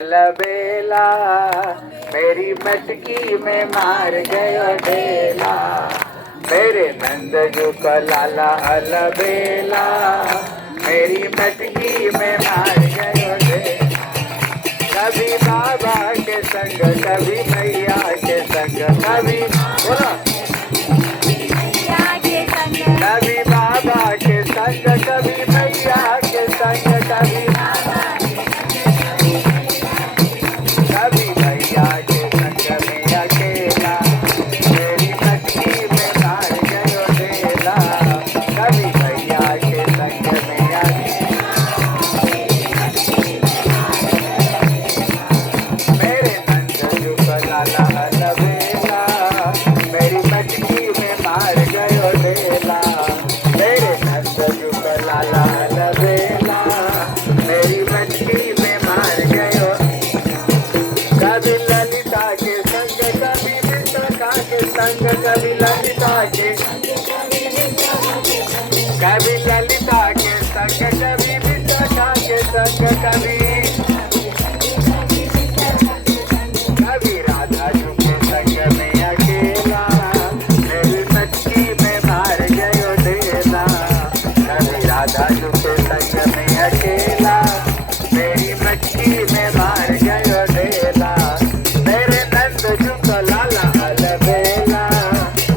लबेला मेरी मटकी में मार गयो ढेला, मेरे नंद जो लाला अलबेला मेरी मटकी में मार गयो ढेला। कभी बाबा के संग कभी मैया के संग, कभी बोला कभी बाबा के संग कभी मैया के संग, कभी भैया के संग में अकेला मेरी मटकी में मार गयो ढेला। कभी भैया के संग में मेरे नंद जो लाला अलबेला मेरी मटकी में मार गयो ढेला। मेरे नंद जो लाला अलबेला मेरी मटकी में मार गयो। कभी ललिता के संग कभी विशाखा के संग, कभी ललिता के संग कभी विशाखा के संग, कभी राधा जी के संग में अकेला मेरी मटकी में मार गयो ढेला। कभी राधा जी के संग में अकेला मेरी मटकी में मार गयो ढेला। मेरे नंद जो लाला अलबेला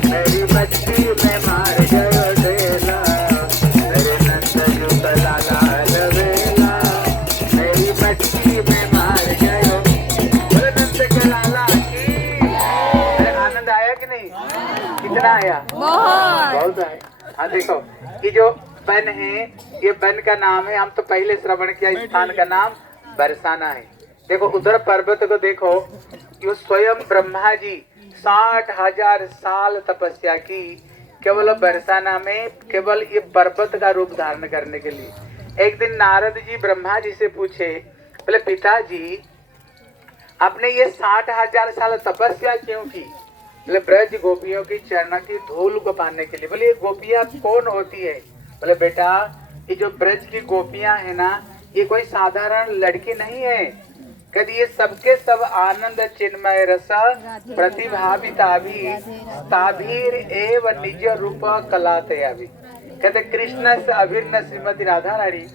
मेरी मटकी में मार गयो ढेला। मेरे नंद जो लाला अलबेला मेरी मटकी में मार गयो। मेरे नंद के लाला की आनंद आया कि नहीं? कितना आया? बहुत आया। हाँ देखो ये जो वन है, ये वन का नाम है, हम तो पहले श्रवण किया, स्थान का नाम बरसाना है। देखो उधर पर्वत को देखो, जो स्वयं ब्रह्मा जी 60,000 साल तपस्या की केवल बरसाना में, केवल ये पर्वत का रूप धारण करने के लिए। एक दिन नारद जी ब्रह्मा जी से पूछे, बोले पिताजी आपने ये 60,000 साल तपस्या क्यों की? बोले ब्रज गोपियों की चरण की धूल को पाने के लिए। बोले ये गोपियां कौन होती है? बोले बेटा ये जो ब्रज की गोपियां है ना, ये कोई साधारण लड़की नहीं है, कहते ये सबके सब आनंद चिन्मय रस प्रतिभाविताभि ताभीर एव निज रूप कलाते अभी। कहते कृष्ण से अभिन्न श्रीमती राधा रानी,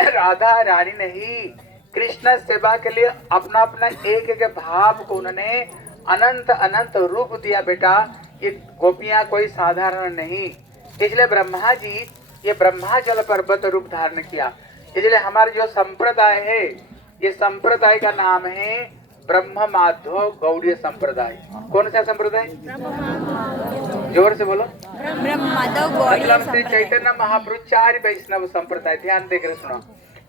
राधा रानी नहीं, कृष्ण सेवा के लिए अपना अपना एक एक भाव को उन्होंने अनंत अनंत रूप दिया। बेटा ये गोपियां कोई साधारण नहीं, इसलिए ब्रह्मा जी ये ब्रह्माचल पर्वत रूप धारण किया। इसलिए हमारे जो संप्रदाय है, ये संप्रदाय का नाम है ब्रह्म माधव गौड़ीय संप्रदाय। कौन सा संप्रदाय? जोर से बोलो। मतलब श्री चैतन्य महाप्रभु चार वैष्णव संप्रदाय। ध्यान देकर सुनो।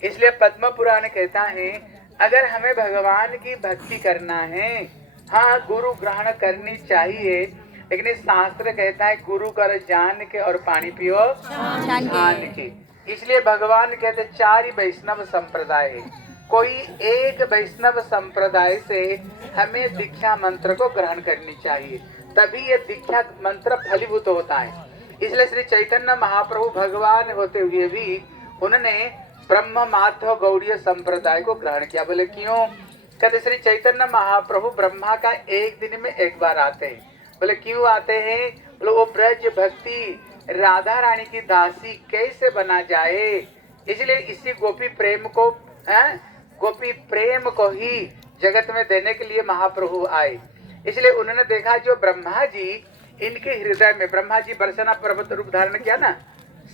इसलिए पद्म पुराण कहता है अगर हमें भगवान की भक्ति करना है, हाँ गुरु ग्रहण करनी चाहिए, लेकिन इस शास्त्र कहता है गुरु कर जान के और पानी पियो छान के। इसलिए भगवान कहते चार ही वैष्णव संप्रदाय है, कोई एक वैष्णव संप्रदाय से हमें दीक्षा मंत्र को ग्रहण करनी चाहिए, तभी ये दीक्षा मंत्र फलीभूत होता है। इसलिए श्री चैतन्य महाप्रभु भगवान होते हुए भी उन्होंने ब्रह्म माधव गौड़ीय संप्रदाय को ग्रहण किया। बोले क्यों? कहते श्री चैतन्य महाप्रभु ब्रह्मा का एक दिन में एक बार आते हैं। बोले क्यों आते हैं? बोले वो ब्रज भक्ति राधा रानी की दासी कैसे बना जाए, इसलिए इसी गोपी प्रेम को ही जगत में देने के लिए महाप्रभु आए। इसलिए उन्होंने देखा जो ब्रह्मा जी इनके हृदय में, ब्रह्मा जी बरसाना पर्वत रूप धारण किया ना,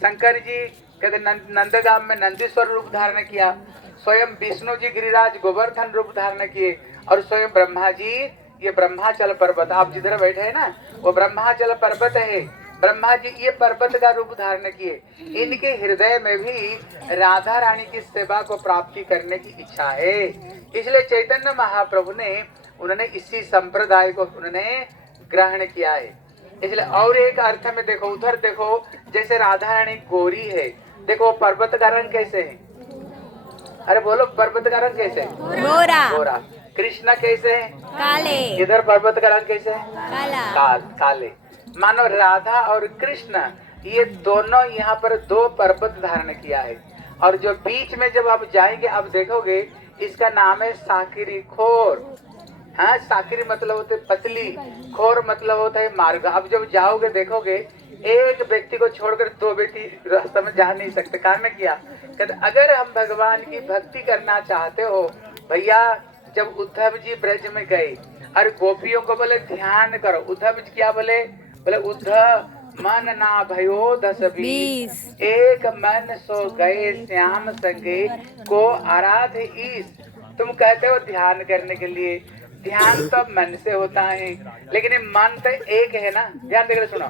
शंकर जी कहते नंदगाम में नंदीश्वर रूप धारण किया, स्वयं विष्णु जी गिरिराज गोवर्धन रूप धारण किए, और स्वयं ब्रह्मा जी ये ब्रह्माचल पर्वत, आप जिधर बैठे हैं ना वो ब्रह्माचल पर्वत है, ब्रह्मा जी ये पर्वत का रूप धारण किए। इनके हृदय में भी राधा रानी की सेवा को प्राप्ति करने की इच्छा है, इसलिए चैतन्य महाप्रभु ने उन्होंने इसी संप्रदाय को उन्होंने ग्रहण किया है। इसलिए और एक अर्थ में देखो, उधर देखो जैसे राधा रानी गोरी है, देखो पर्वत का रंग कैसे है? अरे बोलो पर्वत का रंग कैसे है? गोरा। कृष्ण कैसे है? काले। इधर पर्वत का रंग कैसे है? काले। मानो राधा और कृष्ण ये दोनों यहाँ पर दो पर्वत धारण किया है, और जो बीच में जब आप जाएंगे आप देखोगे इसका नाम है साकिरी खोर। हाँ, साकिरी मतलब होते पतली, खोर मतलब होता है मार्ग। अब जब जाओगे देखोगे एक व्यक्ति को छोड़कर दो व्यक्ति रास्ते में जा नहीं सकते। कारण क्या? कहते अगर हम भगवान की भक्ति करना चाहते हो भैया, जब उद्धव जी ब्रज में गए और गोपियों को बोले ध्यान करो, उद्धव जी क्या बोले? बोले उद्धव मन ना भयो 10-20, एक मन सो गए श्याम संगे को आराध ईश। तुम कहते हो ध्यान करने के लिए, ध्यान तो मन से होता है, लेकिन मन तो एक है ना। ध्यान देकर सुनो,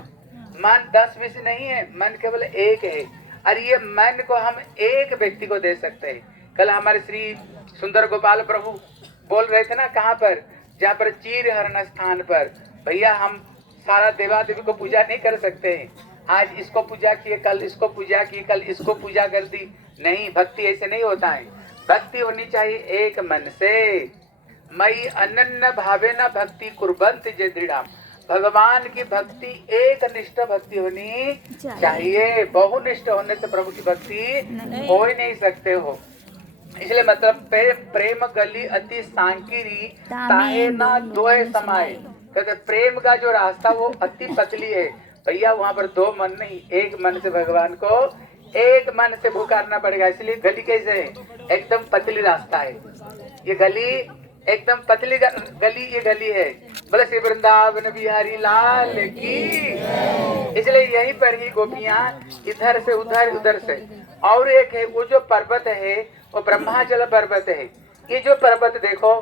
मन 10-20 नहीं है, मन केवल एक है। और ये मन को हम एक व्यक्ति को दे सकते हैं। कल हमारे श्री सुंदर गोपाल प्रभु बोल रहे थे ना, कहाँ पर? जहाँ पर चीर हरण स्थान पर। भैया हम सारा देवादेवी को पूजा नहीं कर सकते हैं। आज इसको पूजा किए, कल इसको पूजा की, कल इसको पूजा कर दी। नहीं, भक्ति ऐसे नहीं होता है। भक्ति होनी चाहिए एक मन से। मई अनन्य भावे न भक्ति कुर्बंत जे दृढ़। भगवान की भक्ति एक निष्ठ भक्ति होनी चाहिए। बहुनिष्ठ होने से प्रभु की भक्ति हो ही नहीं सकते हो। इसलिए मतलब प्रेम गली अति सांकीरी ताहे ना दोए समाये। कहते प्रेम का जो रास्ता वो अति पतली है भैया, वहाँ पर दो मन नहीं, एक मन से भगवान को एक मन से पुकारना पड़ेगा। इसलिए गली कैसे है? एकदम पतली रास्ता है ये गली, एकदम पतली गली ये गली है। बोले श्री वृंदावन बिहारी लाल की। इसलिए यहीं पर ही गोपियां इधर से उधर, उधर से। और एक है वो जो पर्वत है वो ब्रह्माचल पर्वत है। ये जो पर्वत देखो,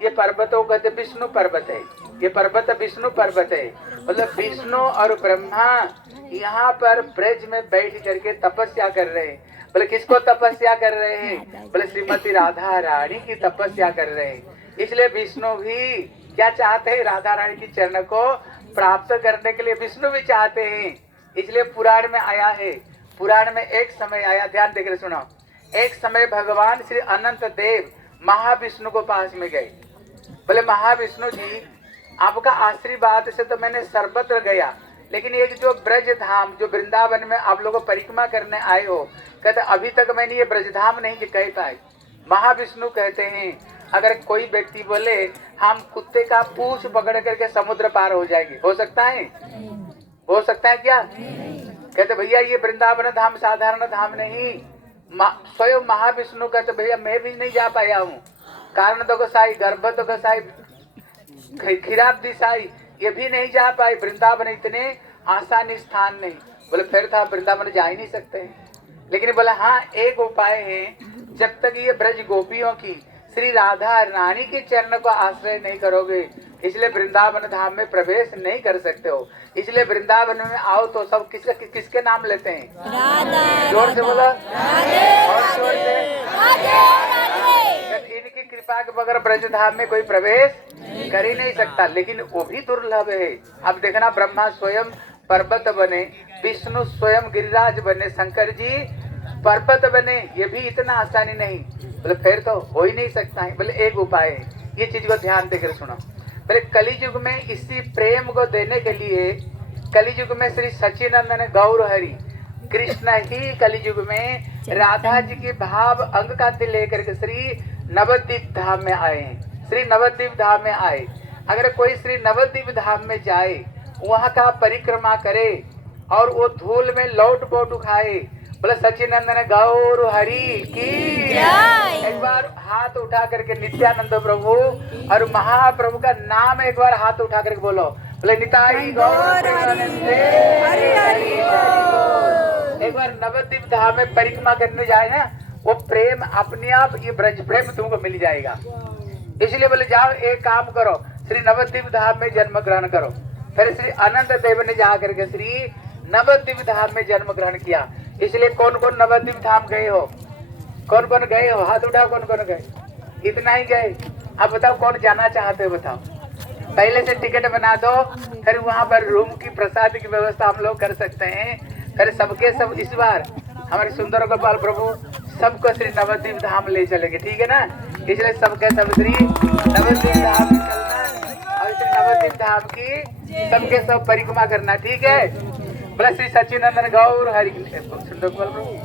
ये पर्वत को कहते विष्णु पर्वत है। ये पर्वत विष्णु पर्वत है। मतलब विष्णु और ब्रह्मा यहाँ पर ब्रज में बैठ करके तपस्या कर रहे हैं। बोले किसको तपस्या कर रहे हैं? बोले श्रीमती राधा रानी की तपस्या कर रहे हैं। इसलिए विष्णु भी क्या चाहते हैं? राधा रानी की चरण को प्राप्त करने के लिए विष्णु भी चाहते हैं। इसलिए पुराण में आया है, पुराण में एक समय आया, ध्यान देकर सुनो। एक समय भगवान श्री अनंत देव महाविष्णु को पास में गए। बोले महाविष्णु जी, आपका आशीर्वाद से तो मैंने सर्वत्र गया, लेकिन एक जो ब्रज धाम, जो वृंदावन में आप लोगों को परिक्रमा करने आए हो, कहते अभी तक मैंने ये ब्रज धाम नहीं कह पाए। महाविष्णु कहते हैं अगर कोई व्यक्ति बोले हम कुत्ते का पूंछ पकड़ करके समुद्र पार हो जाएंगे, हो सकता है? हो सकता है क्या? कहते भैया ये वृंदावन धाम साधारण धाम नहीं। स्वयं महाविष्णु कहते भैया मैं भी नहीं जा पाया हूँ। कारण तो गोसाई, गर्भ तो गोसाई, खिराब दिशाई, ये भी नहीं जा पाए। वृंदावन इतने आसानी स्थान नहीं। बोले फिर था वृंदावन जा ही नहीं सकते। लेकिन बोला हाँ एक उपाय है, जब तक ये ब्रज गोपियों की श्री राधा रानी के चरण को आश्रय नहीं करोगे, इसलिए वृंदावन धाम में प्रवेश नहीं कर सकते हो। इसलिए वृंदावन में आओ तो सब किसके नाम लेते हैं? राधा। जोर से बोलो, और जोर से। इनकी कृपा के बगैर ब्रज धाम में कोई प्रवेश कर ही नहीं सकता। लेकिन वो भी दुर्लभ है। अब देखना, ब्रह्मा स्वयं पर्वत बने, विष्णु स्वयं गिरिराज बने, शंकर जी पर्वत बने, ये भी इतना आसानी नहीं। बोले फिर तो हो ही नहीं सकता है। बोले एक उपाय है, ये चीज को ध्यान देकर सुनो। बोले कलियुग में इसी प्रेम को देने के लिए, कलियुग में श्री सच्चिदानंद गौर हरि कृष्ण ही कलियुग में राधा जी के भाव अंग का दिल लेकर के श्री नवद्वीप धाम में आए हैं। श्री नवद्वीप धाम में आए। अगर कोई श्री नवद्वीप धाम में जाए, वहाँ का परिक्रमा करे और वो धूल में लौट पोट उठाए, बोले सच्चिदानंद गौर हरि की। एक बार हाथ उठा करके नित्यानंद प्रभु और महाप्रभु का नाम एक बार हाथ उठा करके बोलो, बोले निताई गौर हरि। एक बार नवद्वीप धाम में परिक्रमा करने जाए ना, वो प्रेम अपने आप, ये ब्रज प्रेम तुमको मिल जाएगा। इसलिए बोले जाओ एक काम करो, श्री नवद्वीप धाम में जन्म ग्रहण करो। फिर श्री अनंत देव ने जा करके श्री नवद्वीप धाम में जन्म ग्रहण किया। इसलिए कौन कौन नवद्वीप धाम गए हो? कौन कौन गए हो? हाथ उठाओ, कौन कौन गए? इतना ही गए। अब बताओ कौन जाना चाहते हो? बताओ। पहले से टिकट बना दो, फिर वहाँ पर रूम की प्रसाद की व्यवस्था हम लोग कर सकते हैं। फिर सबके सब इस बार हमारे सुंदर गोपाल प्रभु सबको श्री नवद्वीप धाम ले चलेंगे, ठीक है ना? इसलिए सबके सब श्री नवद्वीप धाम चलना और श्री नवद्वीप धाम की सबके सब परिक्रमा करना, ठीक है? बोला श्री सच्चिदानंद गौर हरि। सुंदर गोपाल प्रभु।